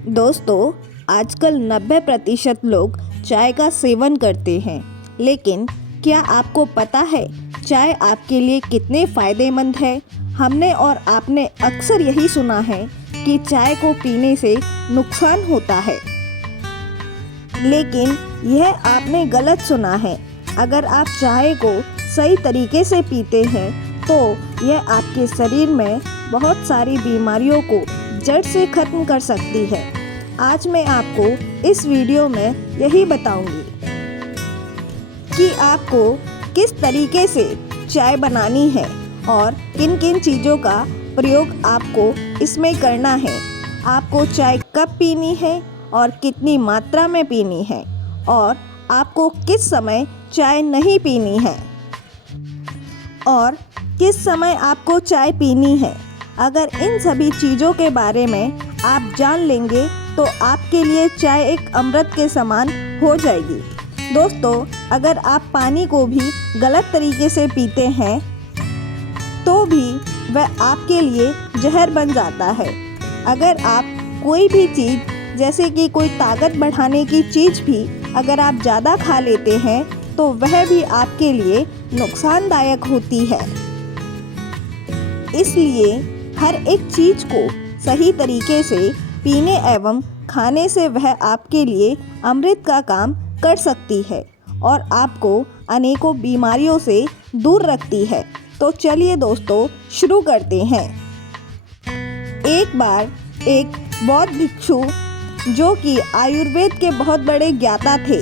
दोस्तों, आजकल 90% लोग चाय का सेवन करते हैं, लेकिन क्या आपको पता है चाय आपके लिए कितने फ़ायदेमंद है? हमने और आपने अक्सर यही सुना है कि चाय को पीने से नुकसान होता है, लेकिन यह आपने गलत सुना है। अगर आप चाय को सही तरीके से पीते हैं तो यह आपके शरीर में बहुत सारी बीमारियों को जड़ से ख़त्म कर सकती है। आज मैं आपको इस वीडियो में यही बताऊंगी कि आपको किस तरीके से चाय बनानी है और किन किन चीज़ों का प्रयोग आपको इसमें करना है। आपको चाय कब पीनी है और कितनी मात्रा में पीनी है, और आपको किस समय चाय नहीं पीनी है और किस समय आपको चाय पीनी है। अगर इन सभी चीज़ों के बारे में आप जान लेंगे तो आपके लिए चाय एक अमृत के समान हो जाएगी। दोस्तों, अगर आप पानी को भी गलत तरीके से पीते हैं तो भी वह आपके लिए जहर बन जाता है। अगर आप कोई भी चीज़ जैसे कि कोई ताकत बढ़ाने की चीज़ भी अगर आप ज़्यादा खा लेते हैं तो वह भी आपके लिए नुकसानदायक होती है। इसलिए हर एक चीज़ को सही तरीके से पीने एवं खाने से वह आपके लिए अमृत का काम कर सकती है और आपको अनेकों बीमारियों से दूर रखती है। तो चलिए दोस्तों, शुरू करते हैं। एक बार एक बौद्ध भिक्षु जो कि आयुर्वेद के बहुत बड़े ज्ञाता थे,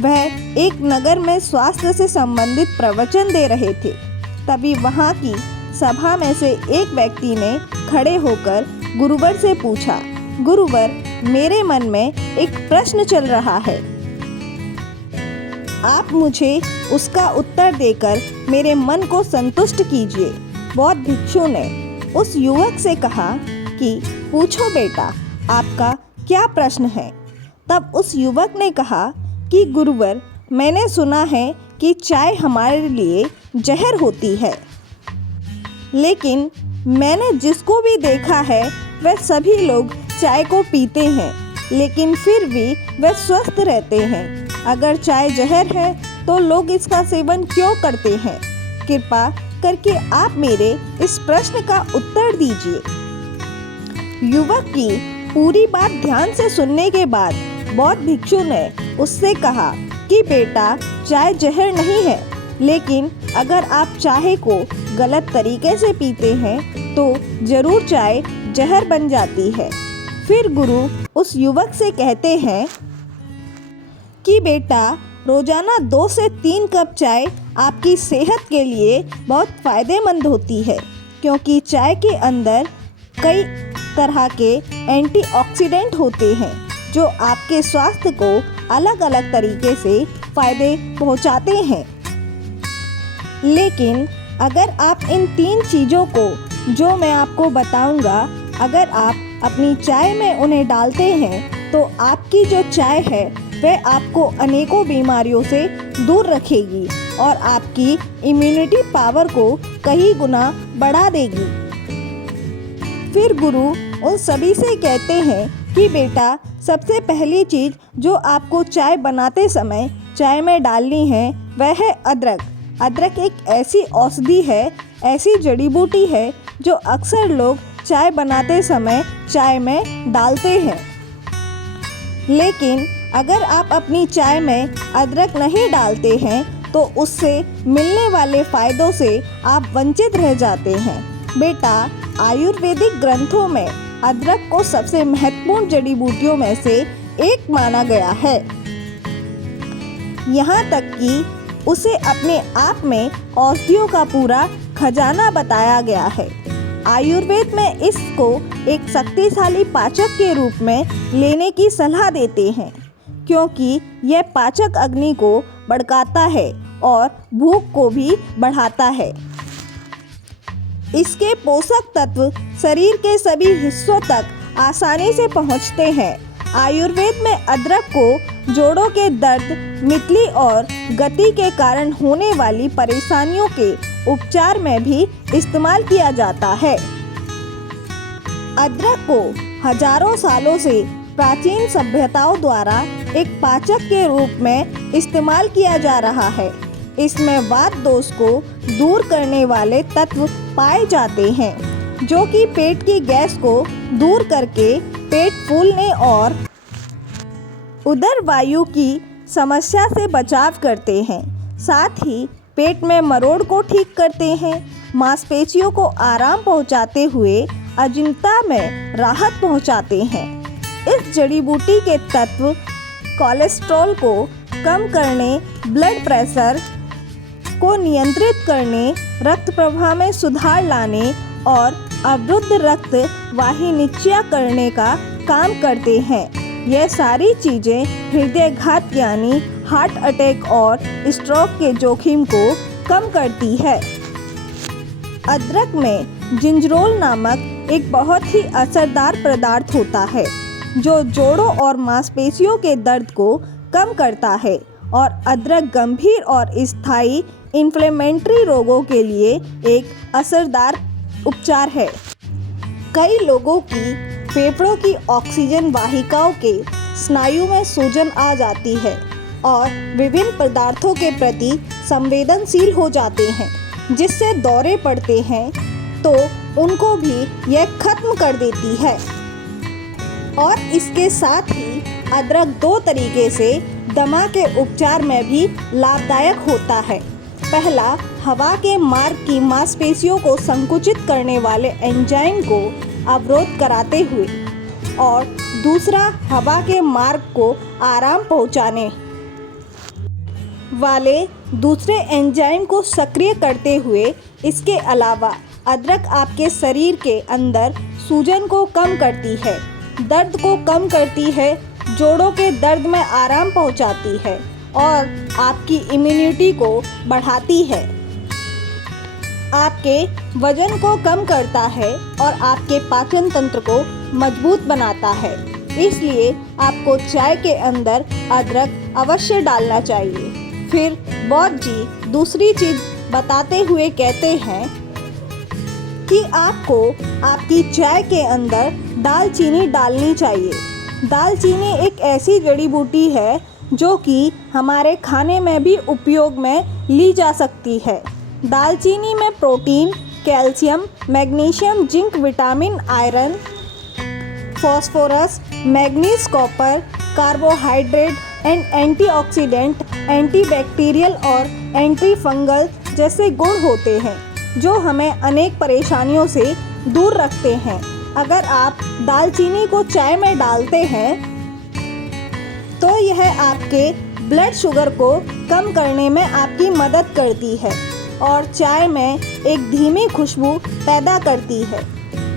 वह एक नगर में स्वास्थ्य से संबंधित प्रवचन दे रहे थे। तभी वहाँ की सभा में से एक व्यक्ति ने खड़े होकर गुरुवर से पूछा, गुरुवर, मेरे मन में एक प्रश्न चल रहा है, आप मुझे उसका उत्तर देकर मेरे मन को संतुष्ट कीजिए। बौद्ध भिक्षु ने उस युवक से कहा कि पूछो बेटा, आपका क्या प्रश्न है। तब उस युवक ने कहा कि गुरुवर, मैंने सुना है कि चाय हमारे लिए जहर होती है, लेकिन मैंने जिसको भी देखा है वह सभी लोग चाय को पीते हैं, लेकिन फिर भी वह स्वस्थ रहते हैं। अगर चाय जहर है तो लोग इसका सेवन क्यों करते हैं? कृपा करके आप मेरे इस प्रश्न का उत्तर दीजिए। युवक की पूरी बात ध्यान से सुनने के बाद बौद्ध भिक्षु ने उससे कहा कि बेटा, चाय जहर नहीं है, लेकिन अगर आप चाय को गलत तरीके से पीते हैं तो ज़रूर चाय जहर बन जाती है। फिर गुरु उस युवक से कहते हैं कि बेटा, रोज़ाना 2 से 3 कप चाय आपकी सेहत के लिए बहुत फ़ायदेमंद होती है, क्योंकि चाय के अंदर कई तरह के एंटीऑक्सीडेंट होते हैं जो आपके स्वास्थ्य को अलग अलग तरीके से फ़ायदे पहुंचाते हैं। लेकिन अगर आप इन 3 चीज़ों को जो मैं आपको बताऊंगा, अगर आप अपनी चाय में उन्हें डालते हैं तो आपकी जो चाय है वह आपको अनेकों बीमारियों से दूर रखेगी और आपकी इम्यूनिटी पावर को कई गुना बढ़ा देगी। फिर गुरु उन सभी से कहते हैं कि बेटा, सबसे पहली चीज़ जो आपको चाय बनाते समय चाय में डालनी है वह है अदरक। अदरक एक ऐसी औषधि है, ऐसी जड़ी बूटी है जो अक्सर लोग चाय बनाते समय चाय में डालते हैं, लेकिन अगर आप अपनी चाय में अदरक नहीं डालते हैं तो उससे मिलने वाले फ़ायदों से आप वंचित रह जाते हैं। बेटा, आयुर्वेदिक ग्रंथों में अदरक को सबसे महत्वपूर्ण जड़ी बूटियों में से एक माना गया है, यहाँ तक कि उसे अपने आप में औषधियों का पूरा खजाना बताया गया है। आयुर्वेद में इसको एक शक्तिशाली पाचक के रूप में लेने की सलाह देते हैं, क्योंकि यह पाचक अग्नि को भड़काता है और भूख को भी बढ़ाता है। इसके पोषक तत्व शरीर के सभी हिस्सों तक आसानी से पहुंचते हैं। आयुर्वेद में अदरक को जोड़ों के दर्द, मितली और गति के कारण होने वाली परेशानियों के उपचार में भी इस्तेमाल किया जाता है। अदरक को हजारों सालों से प्राचीन सभ्यताओं द्वारा एक पाचक के रूप में इस्तेमाल किया जा रहा है। इसमें वात दोष को दूर करने वाले तत्व पाए जाते हैं जो कि पेट की गैस को दूर करके पेट फूलने और उदर वायु की समस्या से बचाव करते हैं। साथ ही पेट में मरोड़ को ठीक करते हैं, मांसपेशियों को आराम पहुंचाते हुए अजीर्णता में राहत पहुंचाते हैं। इस जड़ी बूटी के तत्व कोलेस्ट्रॉल को कम करने, ब्लड प्रेशर को नियंत्रित करने, रक्त प्रवाह में सुधार लाने और अवरुद्ध रक्त वाहिनियाँ करने का काम करते हैं। यह सारी चीज़ें हृदयघात यानी हार्ट अटैक और स्ट्रोक के जोखिम को कम करती है। अदरक में जिंजरोल नामक एक बहुत ही असरदार पदार्थ होता है जो जोड़ों और मांसपेशियों के दर्द को कम करता है और अदरक गंभीर और स्थायी इन्फ्लेमेटरी रोगों के लिए एक असरदार उपचार है। कई लोगों की फेफड़ों की ऑक्सीजन वाहिकाओं के स्नायु में सूजन आ जाती है और विभिन्न पदार्थों के प्रति संवेदनशील हो जाते हैं, जिससे दौरे पड़ते हैं तो उनको भी यह खत्म कर देती है। और इसके साथ ही अदरक 2 तरीके से दमा के उपचार में भी लाभदायक होता है। पहला, हवा के मार्ग की मांसपेशियों को संकुचित करने वाले एंजाइम को अवरोध कराते हुए, और दूसरा, हवा के मार्ग को आराम पहुंचाने वाले दूसरे एंजाइम को सक्रिय करते हुए। इसके अलावा अदरक आपके शरीर के अंदर सूजन को कम करती है, दर्द को कम करती है, जोड़ों के दर्द में आराम पहुंचाती है और आपकी इम्यूनिटी को बढ़ाती है, आपके वजन को कम करता है और आपके पाचन तंत्र को मजबूत बनाता है। इसलिए आपको चाय के अंदर अदरक अवश्य डालना चाहिए। फिर बौद्ध जी दूसरी चीज़ बताते हुए कहते हैं कि आपको आपकी चाय के अंदर दालचीनी डालनी चाहिए। दालचीनी एक ऐसी जड़ी बूटी है जो कि हमारे खाने में भी उपयोग में ली जा सकती है। दालचीनी में protein, calcium, magnesium, zinc, vitamin, iron, phosphorus, manganese, copper, carbohydrate and antioxidant, antibacterial और एंटी फंगल जैसे गुण होते हैं जो हमें अनेक परेशानियों से दूर रखते हैं। अगर आप दालचीनी को चाय में डालते हैं तो यह आपके ब्लड शुगर को कम करने में आपकी मदद करती है और चाय में एक धीमी खुशबू पैदा करती है।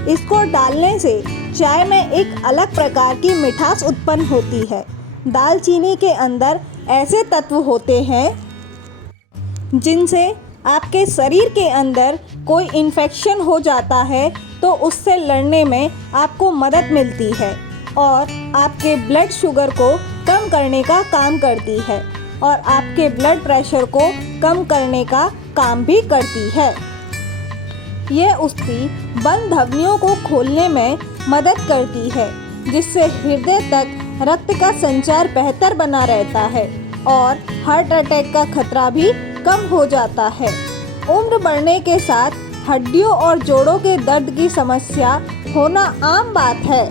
इसको डालने से चाय में एक अलग प्रकार की मिठास उत्पन्न होती है। दालचीनी के अंदर ऐसे तत्व होते हैं जिनसे आपके शरीर के अंदर कोई इन्फेक्शन हो जाता है तो उससे लड़ने में आपको मदद मिलती है और आपके ब्लड शुगर को कम करने का काम करती है और आपके ब्लड प्रेशर को कम करने का काम भी करती है। यह उसकी बंद धमनियों को खोलने में मदद करती है जिससे हृदय तक रक्त का संचार बेहतर बना रहता है और हार्ट अटैक का खतरा भी कम हो जाता है। उम्र बढ़ने के साथ हड्डियों और जोड़ों के दर्द की समस्या होना आम बात है।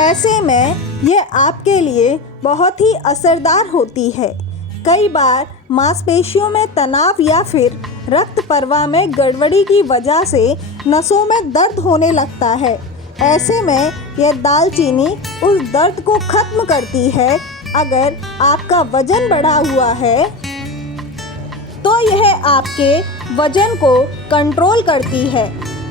ऐसे में यह आपके लिए बहुत ही असरदार होती है। कई बार मांसपेशियों में तनाव या फिर रक्त प्रवाह में गड़बड़ी की वजह से नसों में दर्द होने लगता है। ऐसे में यह दालचीनी उस दर्द को खत्म करती है। अगर आपका वजन बढ़ा हुआ है तो यह आपके वजन को कंट्रोल करती है।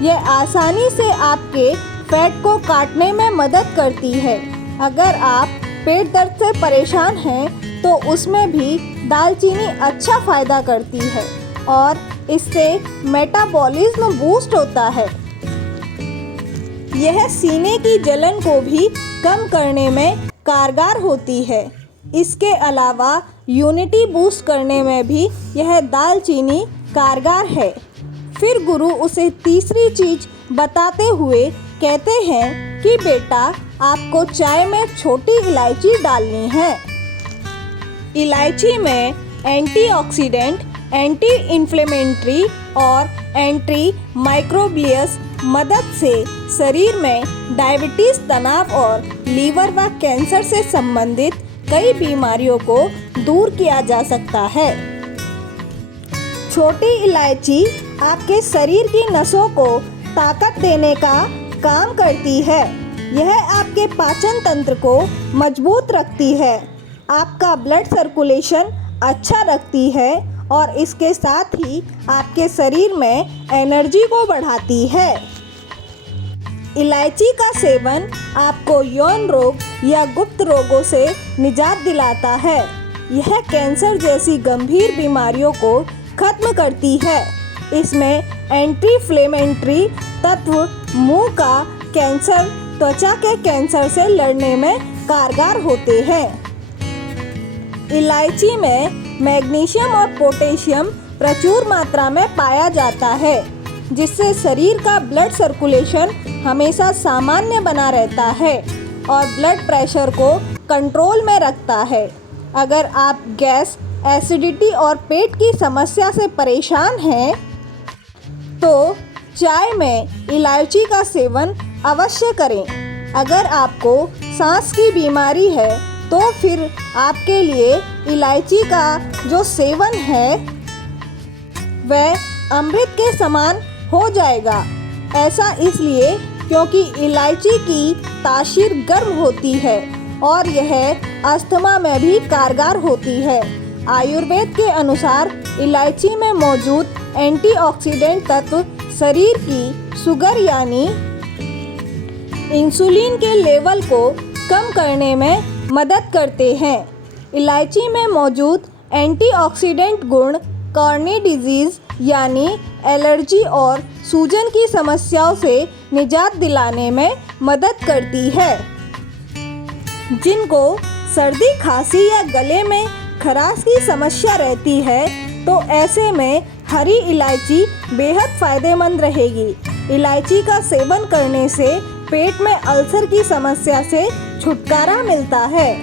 यह आसानी से आपके फैट को काटने में मदद करती है। अगर आप पेट दर्द से परेशान हैं तो उसमें भी दालचीनी अच्छा फ़ायदा करती है और इससे मेटाबॉलिज्म बूस्ट होता है। यह सीने की जलन को भी कम करने में कारगर होती है। इसके अलावा यूनिटी बूस्ट करने में भी यह दालचीनी कारगर है। फिर गुरु उसे तीसरी चीज़ बताते हुए कहते हैं कि बेटा आपको चाय में छोटी इलायची डालनी है। इलायची में एंटीऑक्सीडेंट, एंटी इन्फ्लेमेटरी और एंटी माइक्रोबियस मदद से शरीर में डायबिटीज़, तनाव और लीवर व कैंसर से संबंधित कई बीमारियों को दूर किया जा सकता है। छोटी इलायची आपके शरीर की नसों को ताकत देने का काम करती है। यह आपके पाचन तंत्र को मजबूत रखती है, आपका ब्लड सर्कुलेशन अच्छा रखती है और इसके साथ ही आपके शरीर में एनर्जी को बढ़ाती है। इलायची का सेवन आपको यौन रोग या गुप्त रोगों से निजात दिलाता है। यह कैंसर जैसी गंभीर बीमारियों को खत्म करती है। इसमें एंटी इन्फ्लेमेटरी तत्व मुंह का कैंसर, त्वचा के कैंसर से लड़ने में कारगर होते हैं। इलायची में मैग्नीशियम और पोटेशियम प्रचुर मात्रा में पाया जाता है, जिससे शरीर का ब्लड सर्कुलेशन हमेशा सामान्य बना रहता है और ब्लड प्रेशर को कंट्रोल में रखता है। अगर आप गैस, एसिडिटी और पेट की समस्या से परेशान हैं तो चाय में इलायची का सेवन अवश्य करें। अगर आपको सांस की बीमारी है तो फिर आपके लिए इलायची का जो सेवन है वह अमृत के समान हो जाएगा। ऐसा इसलिए क्योंकि इलायची की तासीर गर्म होती है और यह अस्थमा में भी कारगर होती है। आयुर्वेद के अनुसार इलायची में मौजूद एंटीऑक्सीडेंट तत्व शरीर की शुगर यानी इंसुलिन के लेवल को कम करने में मदद करते हैं। इलायची में मौजूद एंटीऑक्सीडेंट गुण कॉर्नी डिजीज़ यानी एलर्जी और सूजन की समस्याओं से निजात दिलाने में मदद करती है। जिनको सर्दी, खांसी या गले में खराश की समस्या रहती है तो ऐसे में हरी इलायची बेहद फ़ायदेमंद रहेगी। इलायची का सेवन करने से पेट में अल्सर की समस्या से छुटकारा मिलता है,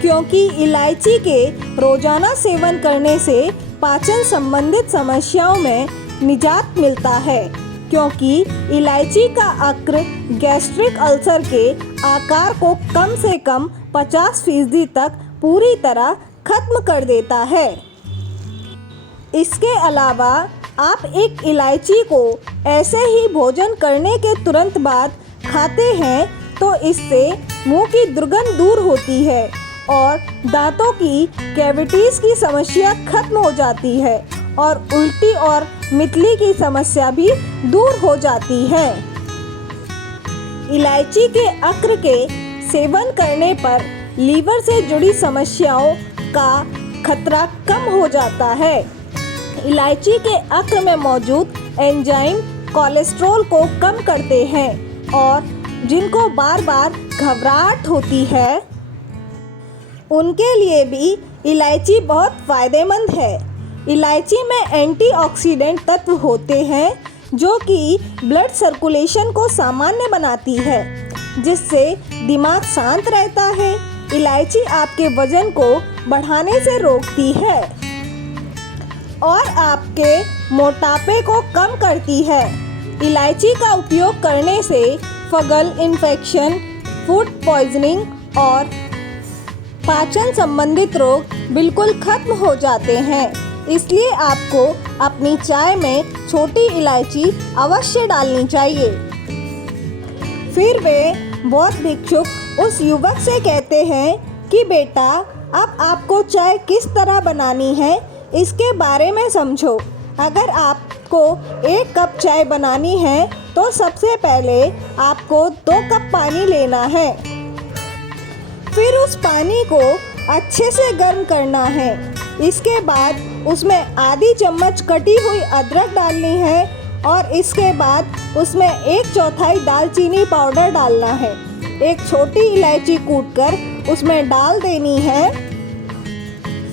क्योंकि इलायची के रोजाना सेवन करने से पाचन संबंधित समस्याओं में निजात मिलता है। क्योंकि इलायची का अर्क गैस्ट्रिक अल्सर के आकार को कम से कम 50% तक पूरी तरह खत्म कर देता है। इसके अलावा आप एक इलायची को ऐसे ही भोजन करने के तुरंत बाद खाते हैं तो इससे मुंह की दुर्गंध दूर होती है और दांतों की कैविटीज़ की समस्या खत्म हो जाती है और उल्टी और मितली की समस्या भी दूर हो जाती है। इलायची के अर्क के सेवन करने पर लीवर से जुड़ी समस्याओं का खतरा कम हो जाता है। इलायची के अर्क में मौजूद एंजाइम कोलेस्ट्रॉल को कम करते हैं और जिनको बार बार घबराहट होती है उनके लिए भी इलायची बहुत फ़ायदेमंद है। इलायची में एंटीऑक्सीडेंट तत्व होते हैं जो कि ब्लड सर्कुलेशन को सामान्य बनाती है, जिससे दिमाग शांत रहता है। इलायची आपके वजन को बढ़ाने से रोकती है और आपके मोटापे को कम करती है। इलायची का उपयोग करने से फंगल इन्फेक्शन, फूड पॉइजनिंग और पाचन संबंधित रोग बिल्कुल खत्म हो जाते हैं। इसलिए आपको अपनी चाय में छोटी इलायची अवश्य डालनी चाहिए। फिर वे बौद्ध भिक्षुक उस युवक से कहते हैं कि बेटा, अब आपको चाय किस तरह बनानी है इसके बारे में समझो। अगर आपको 1 कप चाय बनानी है तो सबसे पहले आपको 2 कप पानी लेना है। फिर उस पानी को अच्छे से गर्म करना है। इसके बाद उसमें आधी चम्मच कटी हुई अदरक डालनी है और इसके बाद उसमें 1/4 दालचीनी पाउडर डालना है। एक छोटी इलायची कूटकर उसमें डाल देनी है।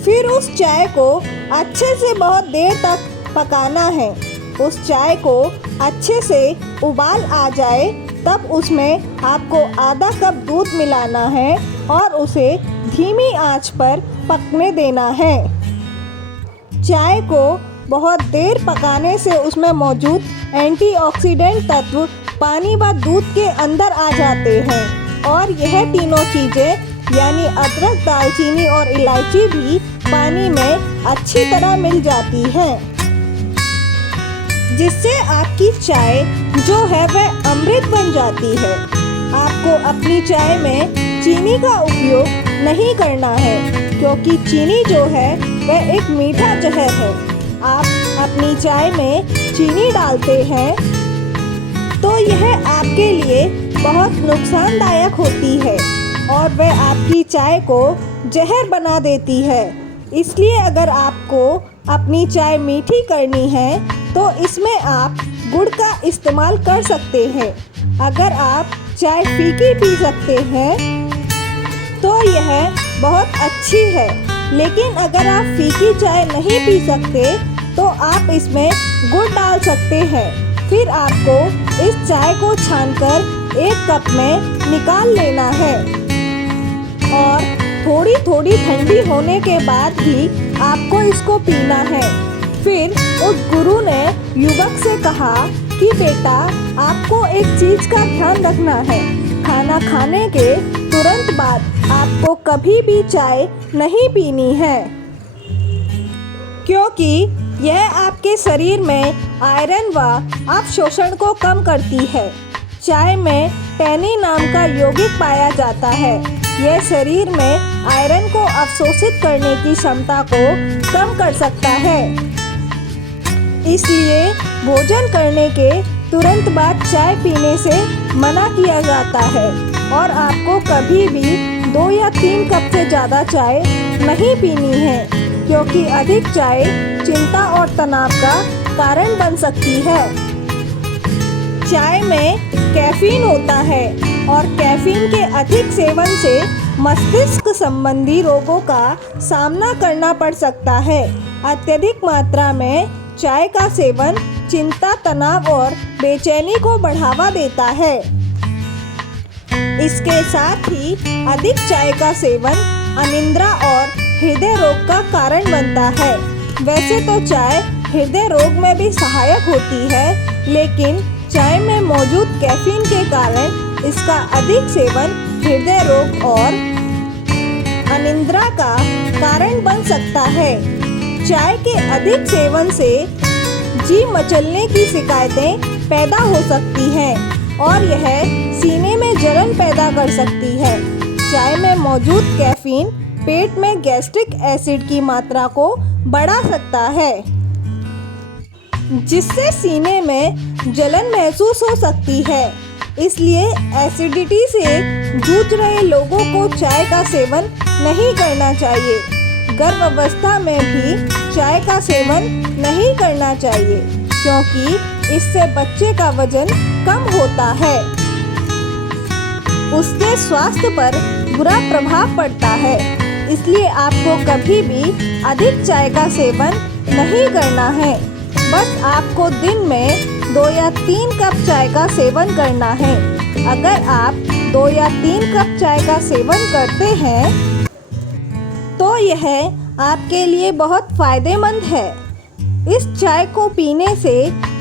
फिर उस चाय को अच्छे से बहुत देर तक पकाना है। उस चाय को अच्छे से उबाल आ जाए तब उसमें आपको आधा कप दूध मिलाना है और उसे धीमी आंच पर पकने देना है। चाय को बहुत देर पकाने से उसमें मौजूद एंटीऑक्सीडेंट तत्व पानी व दूध के अंदर आ जाते हैं और यह तीनों चीज़ें यानी अदरक, दालचीनी और इलायची भी पानी में अच्छी तरह मिल जाती हैं, जिससे आपकी चाय जो है वह अमृत बन जाती है। आपको अपनी चाय में चीनी का उपयोग नहीं करना है, क्योंकि चीनी जो है वह एक मीठा जहर है। आप अपनी चाय में चीनी डालते हैं तो यह आपके लिए बहुत नुकसानदायक होती है और वह आपकी चाय को जहर बना देती है। इसलिए अगर आपको अपनी चाय मीठी करनी है तो इसमें आप गुड़ का इस्तेमाल कर सकते हैं। अगर आप चाय फीकी पी सकते हैं तो यह बहुत अच्छी है, लेकिन अगर आप फीकी चाय नहीं पी सकते तो आप इसमें गुड़ डाल सकते हैं। फिर आपको इस चाय को छानकर एक कप में निकाल लेना है और थोड़ी थोड़ी ठंडी होने के बाद ही आपको इसको पीना है। फिर उस गुरु ने युवक से कहा कि बेटा, आपको एक चीज़ का ध्यान रखना है, खाना खाने के तुरंत बाद आपको कभी भी चाय नहीं पीनी है, क्योंकि यह आपके शरीर में आयरन व अवशोषण को कम करती है। चाय में टैनिन नाम का यौगिक पाया जाता है। यह शरीर में आयरन को अवशोषित करने की क्षमता को कम कर सकता है। इसलिए भोजन करने के तुरंत बाद चाय पीने से मना किया जाता है और आपको कभी भी 2 या 3 कप से ज़्यादा चाय नहीं पीनी है, क्योंकि अधिक चाय चिंता और तनाव का कारण बन सकती है। चाय में कैफीन होता है और कैफीन के अधिक सेवन से मस्तिष्क संबंधी रोगों का सामना करना पड़ सकता है। अत्यधिक मात्रा में चाय का सेवन चिंता, तनाव और बेचैनी को बढ़ावा देता है। इसके साथ ही अधिक चाय का सेवन अनिद्रा और हृदय रोग का कारण बनता है। वैसे तो चाय हृदय रोग में भी सहायक होती है, लेकिन चाय में मौजूद कैफीन के कारण इसका अधिक सेवन हृदय रोग और अनिद्रा का कारण बन सकता है। चाय के अधिक सेवन से जी मचलने की शिकायतें पैदा हो सकती हैं और यह सीने में जलन पैदा कर सकती है। चाय में मौजूद कैफीन पेट में गैस्ट्रिक एसिड की मात्रा को बढ़ा सकता है, जिससे सीने में जलन महसूस हो सकती है। इसलिए एसिडिटी से जूझ रहे लोगों को चाय का सेवन नहीं करना चाहिए। गर्भावस्था में भी चाय का सेवन नहीं करना चाहिए, क्योंकि इससे बच्चे का वजन कम होता है, उसके स्वास्थ्य पर बुरा प्रभाव पड़ता है। इसलिए आपको कभी भी अधिक चाय का सेवन नहीं करना है। बस आपको दिन में 2 या 3 कप चाय का सेवन करना है। अगर आप 2 या 3 कप चाय का सेवन करते हैं तो यह आपके लिए बहुत फ़ायदेमंद है। इस चाय को पीने से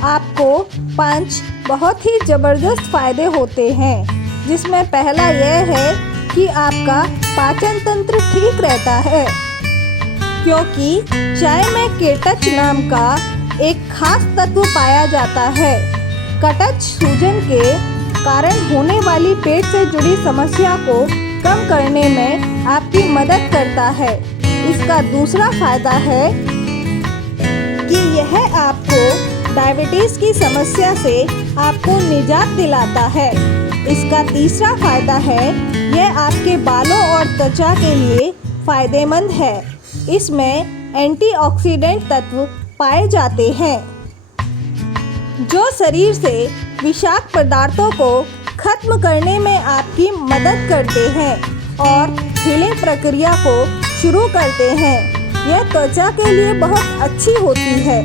आपको 5 बहुत ही ज़बरदस्त फ़ायदे होते हैं, जिसमें पहला यह है कि आपका पाचन तंत्र ठीक रहता है, क्योंकि चाय में केटच नाम का एक खास तत्व पाया जाता है। कटच सूजन के कारण होने वाली पेट से जुड़ी समस्या को कम करने में आपकी मदद करता है। इसका दूसरा फ़ायदा है कि यह आपको डायबिटीज़ की समस्या से आपको निजात दिलाता है। इसका तीसरा फ़ायदा है यह आपके बालों और त्वचा के लिए फ़ायदेमंद है। इसमें एंटीऑक्सीडेंट तत्व पाए जाते हैं जो शरीर से विषाक्त पदार्थों को खत्म करने में आपकी मदद करते हैं और हीलिंग प्रक्रिया को शुरू करते हैं। यह त्वचा के लिए बहुत अच्छी होती है,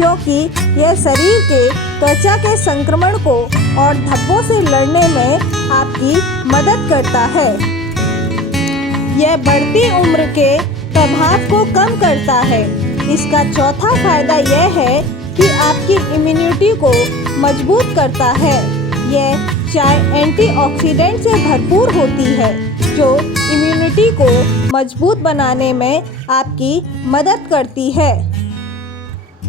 क्योंकि यह शरीर के त्वचा के संक्रमण को और धब्बों से लड़ने में आपकी मदद करता है। यह बढ़ती उम्र के प्रभाव को कम करता है। इसका चौथा फायदा यह है कि आपकी इम्यूनिटी को मजबूत करता है। यह चाय एंटीऑक्सीडेंट से भरपूर होती है जो इम्यूनिटी को मजबूत बनाने में आपकी मदद करती है।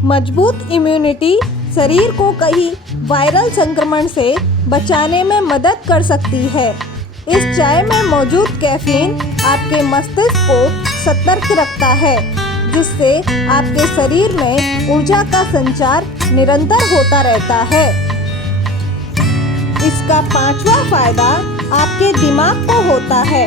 मजबूत इम्यूनिटी शरीर को कई वायरल संक्रमण से बचाने में मदद कर सकती है। इस चाय में मौजूद कैफीन आपके मस्तिष्क को सतर्क रखता है, जिससे आपके शरीर में ऊर्जा का संचार निरंतर होता रहता है। इसका पांचवा फायदा आपके दिमाग को होता है।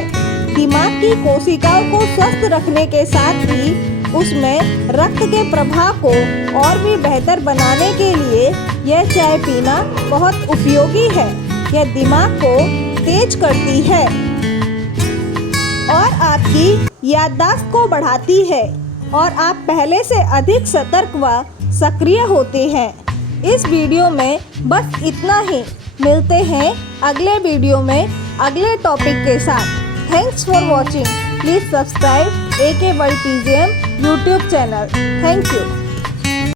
दिमाग की कोशिकाओं को स्वस्थ रखने के साथ ही उसमें रक्त के प्रवाह को और भी बेहतर बनाने के लिए यह चाय पीना बहुत उपयोगी है। यह दिमाग को तेज करती है और आपकी याददाश्त को बढ़ाती है और आप पहले से अधिक सतर्क व सक्रिय होते हैं। इस वीडियो में बस इतना ही। मिलते हैं अगले वीडियो में अगले टॉपिक के साथ। Thanks for watching. Please subscribe AK World PGM YouTube channel. Thank you.